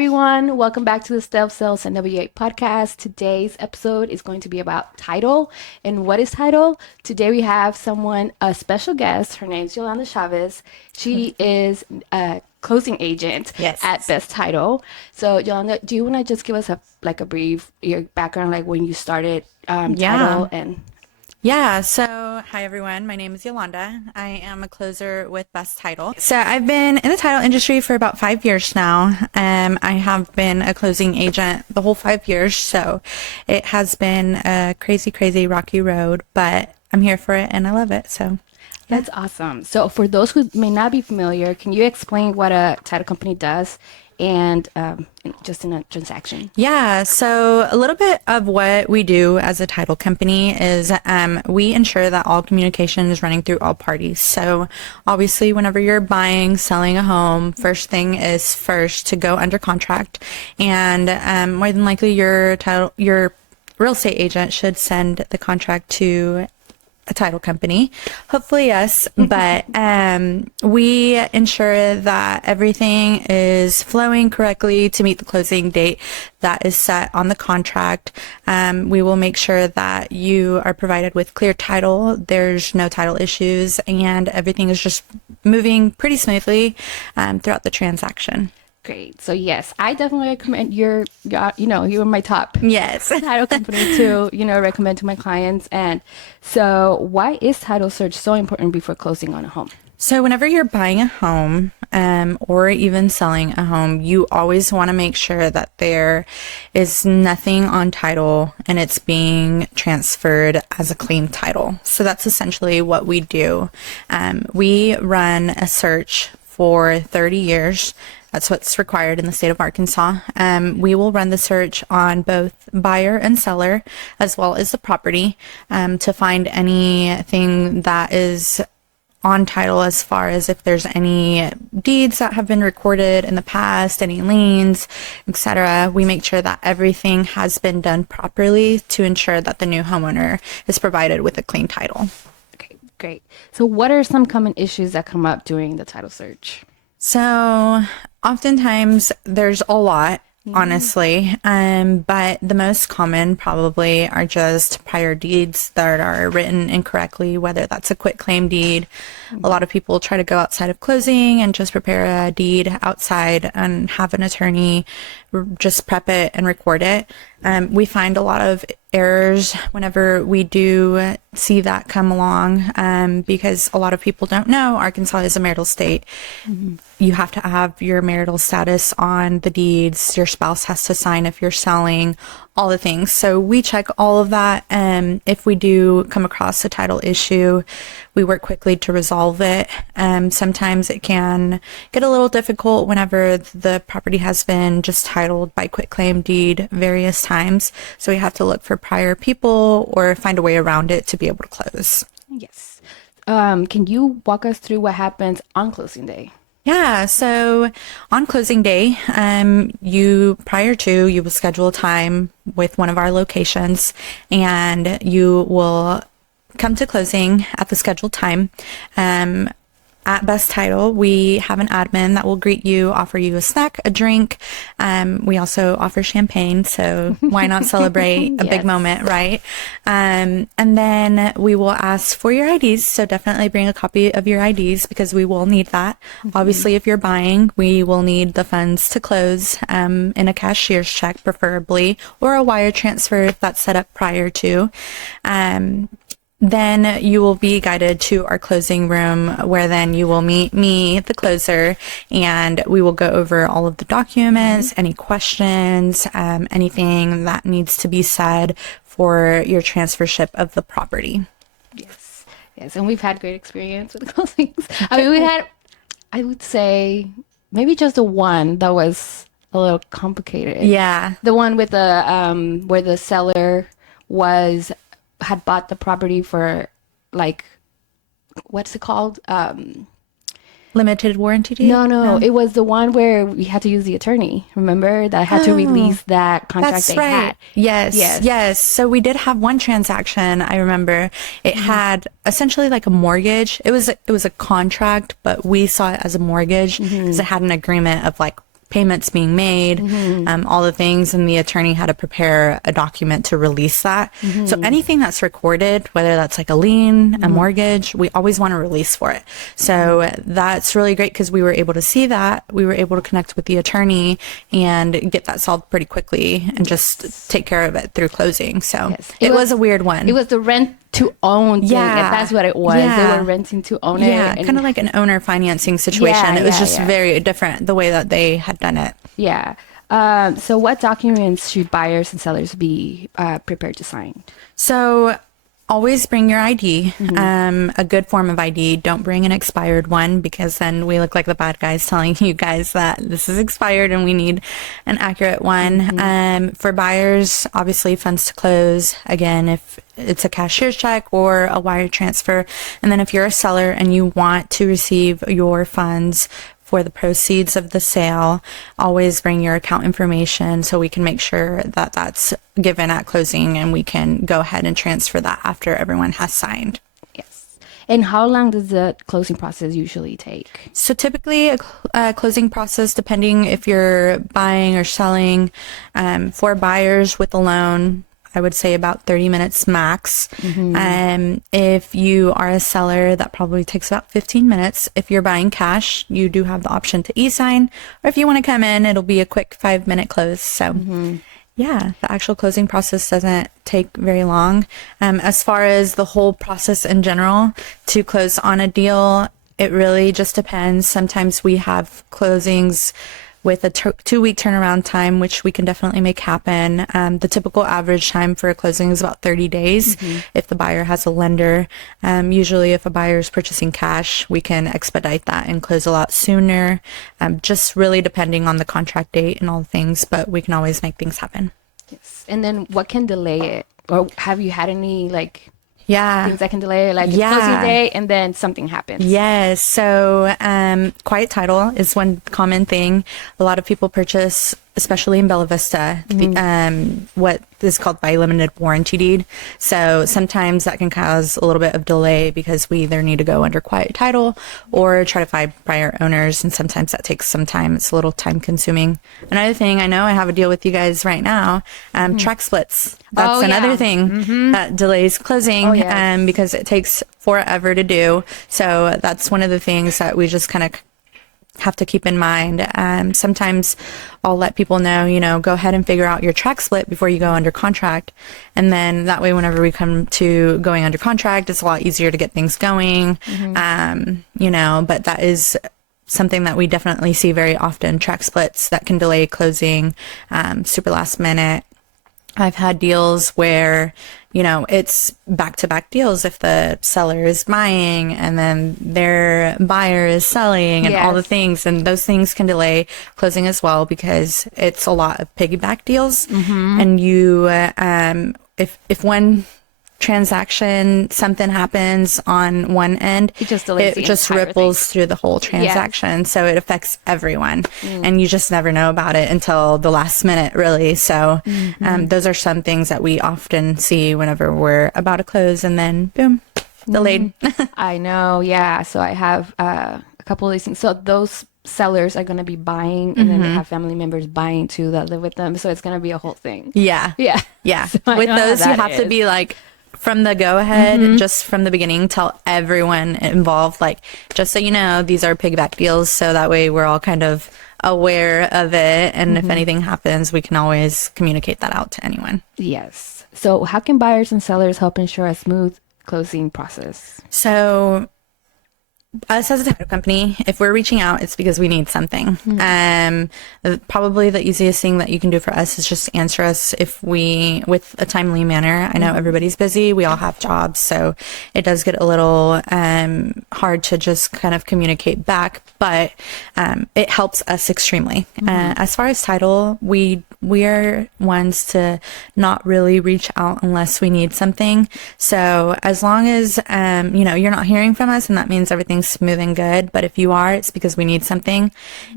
everyone. Welcome back to the Stef Sells NWA Podcast. Today's episode is going to be about title. And what is title? Today we have a special guest. Her name's Yolanda Chavez. She is a closing agent at Best Title. So Yolanda, do you want to just give us a brief, your background, like when you started title and... Yeah, so hi everyone, my name is Yolanda. I am a closer with Best Title. So I've been in the title industry for about 5 years now. I have been a closing agent the whole 5 years, so it has been a crazy, crazy rocky road, but I'm here for it and I love it, so. That's awesome. So for those who may not be familiar, can you explain what a title company does and just in a transaction? Yeah, so a little bit of what we do as a title company is we ensure that all communication is running through all parties. So obviously whenever you're buying, selling a home, first thing is first to go under contract, and more than likely your real estate agent should send the contract to a title company, hopefully yes, but we ensure that everything is flowing correctly to meet the closing date that is set on the contract. We will make sure that you are provided with clear title, there's no title issues, and everything is just moving pretty smoothly throughout the transaction. Great. So yes, I definitely recommend you're my top title company to, recommend to my clients. And so why is title search so important before closing on a home? So whenever you're buying a home or even selling a home, you always want to make sure that there is nothing on title and it's being transferred as a clean title. So that's essentially what we do. We run a search for 30 years. That's what's required in the state of Arkansas. We will run the search on both buyer and seller, as well as the property, to find anything that is on title as far as if there's any deeds that have been recorded in the past, any liens, etc. We make sure that everything has been done properly to ensure that the new homeowner is provided with a clean title. Okay, great. So what are some common issues that come up during the title search? So oftentimes there's a lot, honestly, but the most common probably are just prior deeds that are written incorrectly, whether that's a quitclaim deed. A lot of people try to go outside of closing and just prepare a deed outside and have an attorney just prep it and record it. We find a lot of errors whenever we do see that come along, because a lot of people don't know Arkansas is a marital state. You have to have your marital status on the deeds. Your spouse has to sign if you're selling, all the things. So we check all of that. If we do come across a title issue, we work quickly to resolve it. Sometimes it can get a little difficult whenever the property has been just titled by quitclaim deed various times. So we have to look for prior people or find a way around it to be able to close. Yes. Can you walk us through what happens on closing day? Yeah, so on closing day, you will schedule a time with one of our locations, and you will come to closing at the scheduled time. At Best Title, we have an admin that will greet you, offer you a snack, a drink. We also offer champagne, so why not celebrate a big moment, right? And then we will ask for your IDs, so definitely bring a copy of your IDs because we will need that. Obviously, if you're buying, we will need the funds to close in a cashier's check, preferably, or a wire transfer if that's set up prior to. Then you will be guided to our closing room where then you will meet me, the closer, and we will go over all of the documents, any questions, anything that needs to be said for your transfership of the property. Yes. And we've had great experience with closings. I mean, we had, I would say, maybe just the one that was a little complicated. Yeah. The one with the, where the seller had bought the property for, like, what's it called? Limited warranty deed? No. It was the one where we had to use the attorney. Remember that had to release that contract they had. Yes. So we did have one transaction. I remember it had essentially like a mortgage. It was a contract, but we saw it as a mortgage because it had an agreement of like payments being made, all the things, and the attorney had to prepare a document to release that. So anything that's recorded, whether that's like a lien, a mortgage, we always want a release for it. So that's really great because we were able to see that. We were able to connect with the attorney and get that solved pretty quickly and just take care of it through closing. So it was a weird one. It was the rent to own thing. And that's what it was. They were renting to own it. Yeah, kind of like an owner financing situation. It was just very different the way that they had done it. Yeah. So what documents should buyers and sellers be prepared to sign? So always bring your ID, a good form of ID. Don't bring an expired one because then we look like the bad guys telling you guys that this is expired and we need an accurate one. For buyers, obviously funds to close. Again, if it's a cashier's check or a wire transfer. And then if you're a seller and you want to receive your funds for the proceeds of the sale, always bring your account information so we can make sure that that's given at closing and we can go ahead and transfer that after everyone has signed. Yes. And how long does the closing process usually take? So typically a closing process, depending if you're buying or selling, for buyers with a loan, I would say about 30 minutes max. If you are a seller, that probably takes about 15 minutes. If you're buying cash, you do have the option to e-sign, or if you want to come in, it'll be a quick 5-minute close. So yeah, the actual closing process doesn't take very long. As far as the whole process in general to close on a deal, it really just depends. Sometimes we have closings with a 2-week turnaround time, which we can definitely make happen. The typical average time for a closing is about 30 days if the buyer has a lender. Usually if a buyer is purchasing cash, we can expedite that and close a lot sooner, just really depending on the contract date and all the things, but we can always make things happen. Yes. And then what can delay it? Or have you had any Yeah. things that can delay it, like it's closing day and then something happens? Yes. So quiet title is one common thing. A lot of people purchase, especially in Bella Vista, what is called by limited warranty deed. So sometimes that can cause a little bit of delay because we either need to go under quiet title or try to find prior owners. And sometimes that takes some time. It's a little time consuming. Another thing, I know I have a deal with you guys right now, track splits. That's another thing that delays closing because it takes forever to do. So that's one of the things that we just kind of have to keep in mind. Sometimes I'll let people know, go ahead and figure out your track split before you go under contract. And then that way, whenever we come to going under contract, it's a lot easier to get things going. But that is something that we definitely see very often, track splits that can delay closing, super last minute. I've had deals where, it's back-to-back deals if the seller is buying and then their buyer is selling and all the things. And those things can delay closing as well because it's a lot of piggyback deals. And you, if one transaction, something happens on one end, it just ripples through the whole transaction. So it affects everyone and you just never know about it until the last minute, really. So those are some things that we often see whenever we're about to close and then boom, delayed. I know. Yeah. So I have a couple of these things. So those sellers are going to be buying and then they have family members buying too that live with them. So it's going to be a whole thing. Yeah. So with those, you have to be from the go-ahead, just from the beginning, tell everyone involved, just so you know, these are piggyback deals, so that way we're all kind of aware of it, and if anything happens, we can always communicate that out to anyone. Yes. So how can buyers and sellers help ensure a smooth closing process? So us as a title company, if we're reaching out, it's because we need something. Probably the easiest thing that you can do for us is just answer us with a timely manner. I know everybody's busy. We all have jobs. So it does get a little hard to just kind of communicate back, but it helps us extremely. As far as title, we are ones to not really reach out unless we need something. So as long as, you're not hearing from us and that means everything's smooth and good. But if you are, it's because we need something.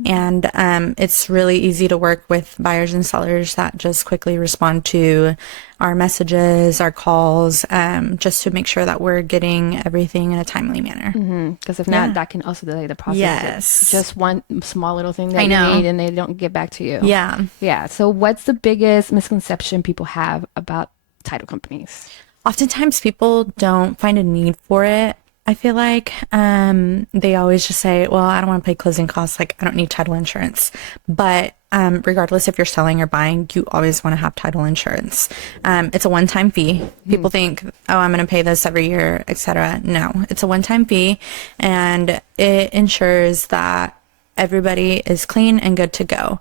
And it's really easy to work with buyers and sellers that just quickly respond to our messages, our calls, just to make sure that we're getting everything in a timely manner. Because if not, that can also delay the process. Yes. Just one small little thing that you need and they don't get back to you. Yeah. Yeah. So what's the biggest misconception people have about title companies? Oftentimes people don't find a need for it. I feel like they always just say, well, I don't want to pay closing costs. Like, I don't need title insurance. But regardless if you're selling or buying, you always want to have title insurance. It's a one-time fee. People think, oh, I'm going to pay this every year, etc. No, it's a one-time fee, and it ensures that everybody is clean and good to go.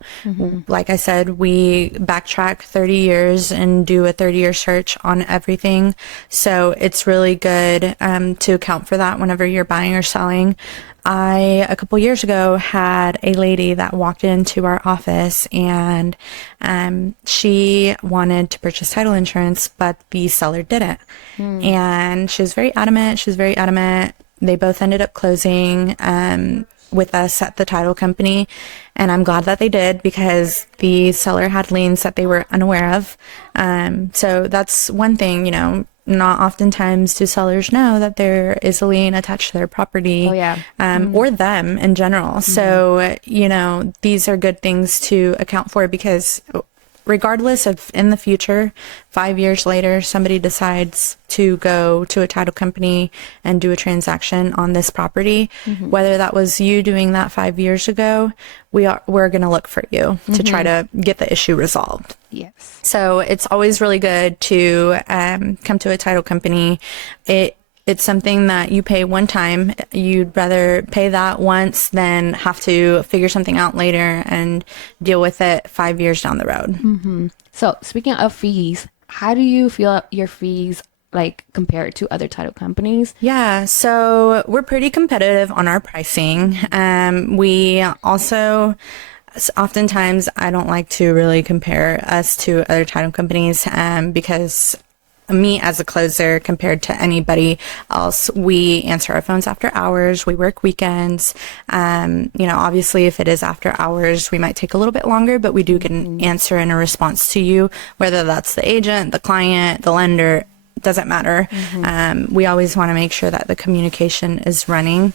Like I said, we backtrack 30 years and do a 30-year search on everything. So it's really good to account for that whenever you're buying or selling. A couple years ago, had a lady that walked into our office, and she wanted to purchase title insurance, but the seller didn't. And she was very adamant. They both ended up closing with us at the title company, and I'm glad that they did, because the seller had liens that they were unaware of. So that's one thing, not oftentimes do sellers know that there is a lien attached to their property. Or them in general. So, these are good things to account for, because regardless of in the future, 5 years later, somebody decides to go to a title company and do a transaction on this property, whether that was you doing that 5 years ago, we're going to look for you to try to get the issue resolved. Yes. So it's always really good to come to a title company. It's something that you pay one time. You'd rather pay that once than have to figure something out later and deal with it 5 years down the road. So speaking of fees, how do you feel your fees like compared to other title companies? Yeah, so we're pretty competitive on our pricing. We also, oftentimes, I don't like to really compare us to other title companies because me as a closer compared to anybody else, we answer our phones after hours, we work weekends. Obviously if it is after hours, we might take a little bit longer, but we do get an answer and a response to you, whether that's the agent, the client, the lender, doesn't matter. We always want to make sure that the communication is running.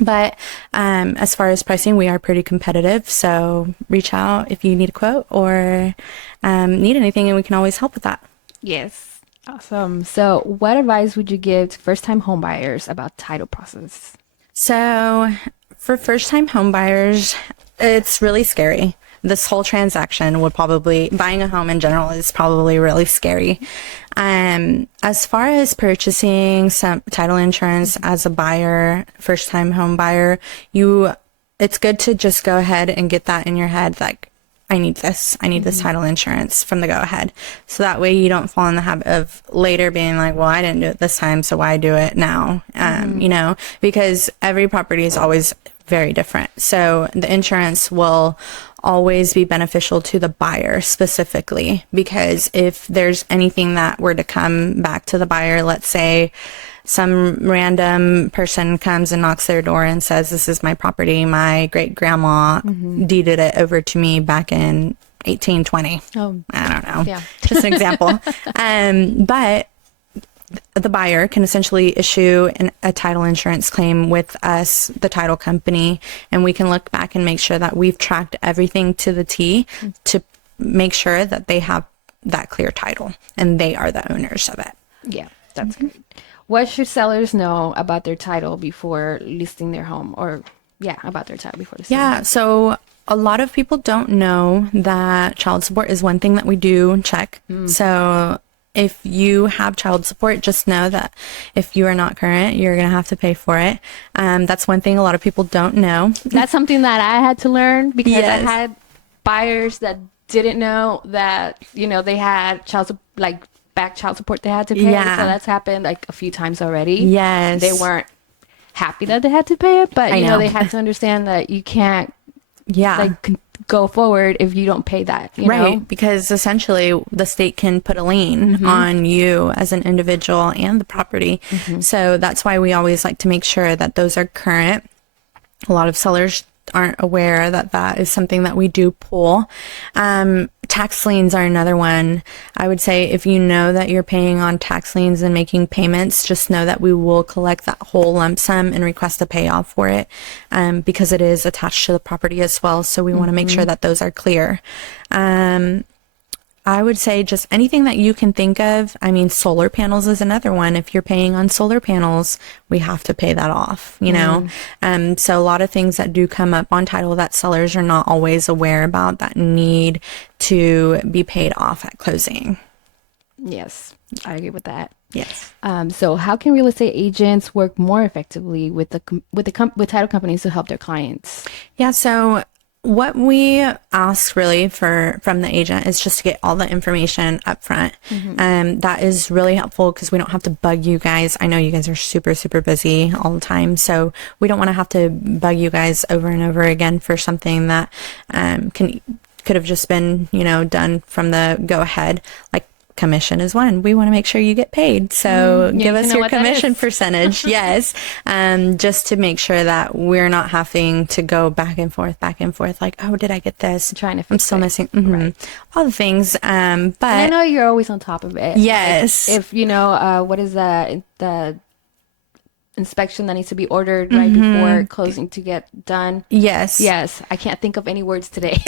But as far as pricing, we are pretty competitive. So reach out if you need a quote or need anything, and we can always help with that. Yes. Awesome. So what advice would you give to first-time home buyers about title process? So for first-time home buyers, it's really scary. This whole transaction buying a home in general is probably really scary. As far as purchasing some title insurance as a buyer, first-time home buyer, it's good to just go ahead and get that in your head, like, I need this title insurance from the go ahead. So that way you don't fall in the habit of later being like, well, I didn't do it this time, so why do it now? Because every property is always very different. So the insurance will always be beneficial to the buyer specifically, because if there's anything that were to come back to the buyer, let's say some random person comes and knocks their door and says, this is my property, my great grandma deeded it over to me back in 1820. I don't know. Yeah. Just an example. But the buyer can essentially issue a title insurance claim with us, the title company, and we can look back and make sure that we've tracked everything to the T to make sure that they have that clear title and they are the owners of it. Yeah, that's great. What should sellers know about their title before listing their home, about their title before listing? Yeah, so a lot of people don't know that child support is one thing that we do check. So if you have child support, just know that if you are not current, you're going to have to pay for it. That's one thing a lot of people don't know. That's something that I had to learn because I had buyers that didn't know that, they had back child support they had to pay. Yeah. So that's happened like a few times already. Yes. They weren't happy that they had to pay it, but they had to understand that you can't go forward if you don't pay that. You know? Because essentially the state can put a lien on you as an individual and the property. So that's why we always like to make sure that those are current. A lot of sellers aren't aware that that is something that we do pull. Tax liens are another one. I would say if you know that you're paying on tax liens and making payments, just know that we will collect that whole lump sum and request a payoff for it, because it is attached to the property as well. So we want to make sure that those are clear. I would say just anything that you can think of. I mean, solar panels is another one. If you're paying on solar panels, we have to pay that off, you know? So a lot of things that do come up on title that sellers are not always aware about that need to be paid off at closing. Yes, I agree with that. Yes. So how can real estate agents work more effectively with with title companies to help their clients? Yeah. So what we ask really from the agent is just to get all the information up front. That is really helpful because we don't have to bug you guys. I know you guys are super, super busy all the time. So we don't want to have to bug you guys over and over again for something that could have just been, done from the go ahead. Like, commission is one. We want to make sure you get paid. So give us your commission percentage. Yes. Just to make sure that we're not having to go back and forth. Like, oh, did I get this? I'm still missing all the things. But and I know you're always on top of it. Yes. Like if what is the inspection that needs to be ordered right before closing to get done. Yes. I can't think of any words today.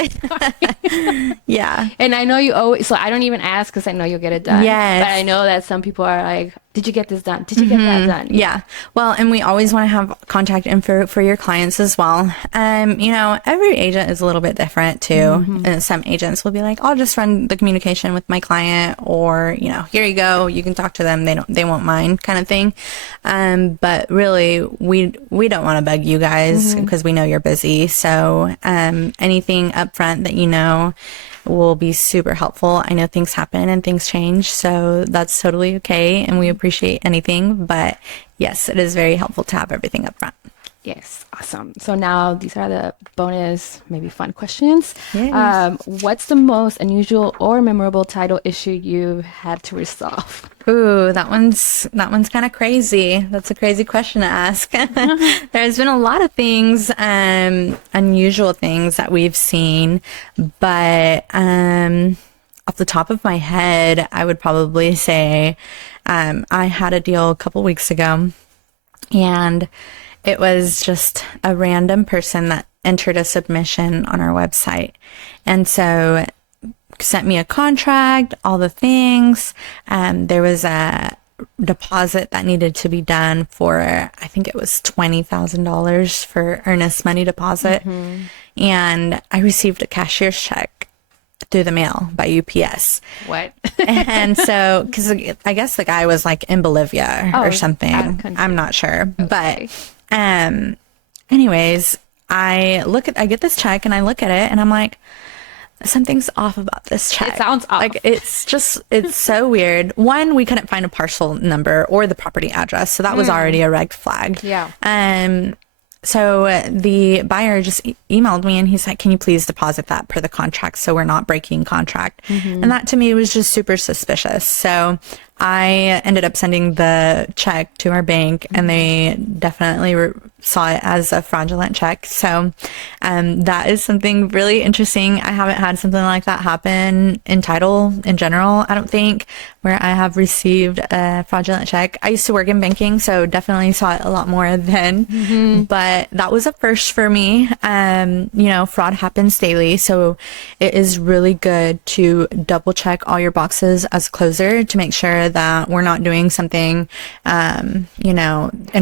Yeah. And I know you always, so I don't even ask because I know you'll get it done. Yes. But I know that some people are like, did you get this done? Did you get that done? Yeah. Well, and we always want to have contact info for your clients as well. Every agent is a little bit different too. And some agents will be like, I'll just run the communication with my client, or, here you go. You can talk to them. They won't mind, kind of thing. But really we don't want to bug you guys because we know you're busy. So, anything upfront that will be super helpful. I know things happen and things change, so that's totally okay, and we appreciate anything. But yes, it is very helpful to have everything up front. Yes, awesome. So now these are the bonus, maybe fun questions. Yes. What's the most unusual or memorable title issue you've had to resolve? Ooh, that one's kind of crazy. That's a crazy question to ask. There's been a lot of things, unusual things that we've seen, but off the top of my head, I would probably say I had a deal a couple weeks ago, and it was just a random person that entered a submission on our website, and so sent me a contract, all the things. There was a deposit that needed to be done for, I think it was $20,000 for earnest money deposit. And I received a cashier's check through the mail by UPS. What? And so, because I guess the guy was like in Bolivia or something. I'm not sure. Okay. But anyways, I get this check and I look at it and I'm like, something's off about this check. It sounds off. Like, it's so weird. One, we couldn't find a parcel number or the property address, so that was already a red flag. Yeah. So the buyer just emailed me and he's like, can you please deposit that per the contract so we're not breaking contract? And that to me was just super suspicious. So I ended up sending the check to our bank and they definitely saw it as a fraudulent check. So that is something really interesting. I haven't had something like that happen in title in general, I don't think, where I have received a fraudulent check. I used to work in banking, so definitely saw it a lot more then. But that was a first for me. Fraud happens daily, so it is really good to double check all your boxes as a closer to make sure that we're not doing something, and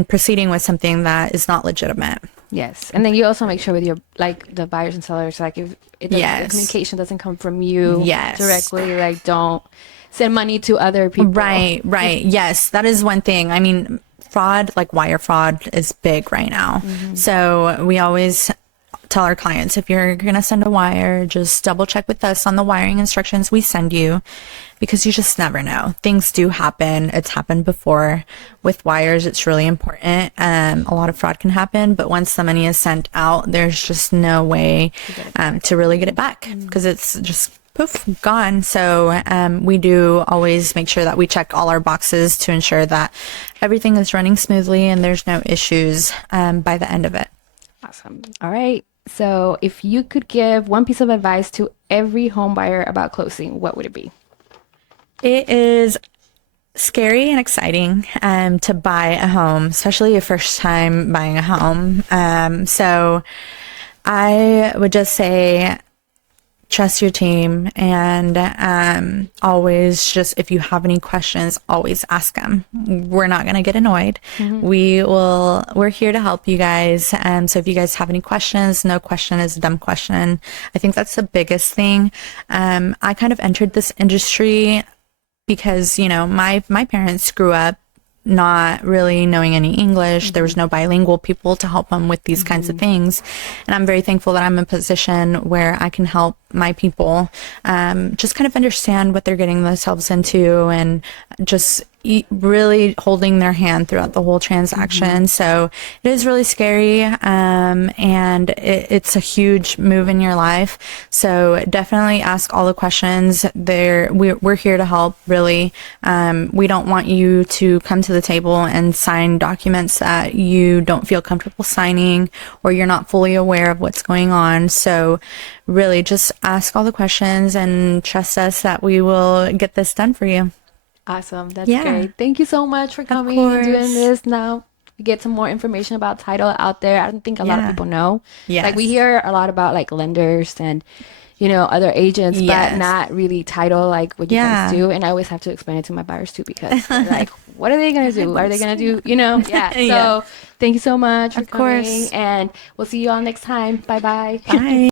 proceeding with something that is not legitimate. Yes. And then you also make sure with your, like, the buyers and sellers, like, if it doesn't, the communication doesn't come from you directly, like, don't send money to other people. Right. Yes, that is one thing. I mean, fraud, like wire fraud, is big right now. So we always tell our clients, if you're going to send a wire, just double check with us on the wiring instructions we send you, because you just never know. Things do happen. It's happened before. With wires, it's really important. A lot of fraud can happen, but once the money is sent out, there's just no way to really get it back, because it's just poof, gone. So we do always make sure that we check all our boxes to ensure that everything is running smoothly and there's no issues by the end of it. Awesome. All right. So if you could give one piece of advice to every home buyer about closing, what would it be? It is scary and exciting to buy a home, especially your first time buying a home. So I would just say trust your team, and always just, if you have any questions, always ask them. We're not going to get annoyed. We're here to help you guys. So if you guys have any questions, no question is a dumb question. I think that's the biggest thing. I kind of entered this industry because, my parents grew up not really knowing any English. There was no bilingual people to help them with these kinds of things. And I'm very thankful that I'm in a position where I can help my people just kind of understand what they're getting themselves into, and just really holding their hand throughout the whole transaction. So it is really scary, and it's a huge move in your life. So definitely ask all the questions. We're here to help, really. We don't want you to come to the table and sign documents that you don't feel comfortable signing, or you're not fully aware of what's going on. So really just ask all the questions and trust us that we will get this done for you. Awesome. That's great. Thank you so much for coming and doing this. Now we get some more information about title out there. I don't think a lot of people know. Yes. Like we hear a lot about like lenders and other agents, but not really title like what you guys do. And I always have to explain it to my buyers too, because they're like, what are they gonna do? What are they gonna do? So thank you so much for coming, and we'll see you all next time. Bye. Bye.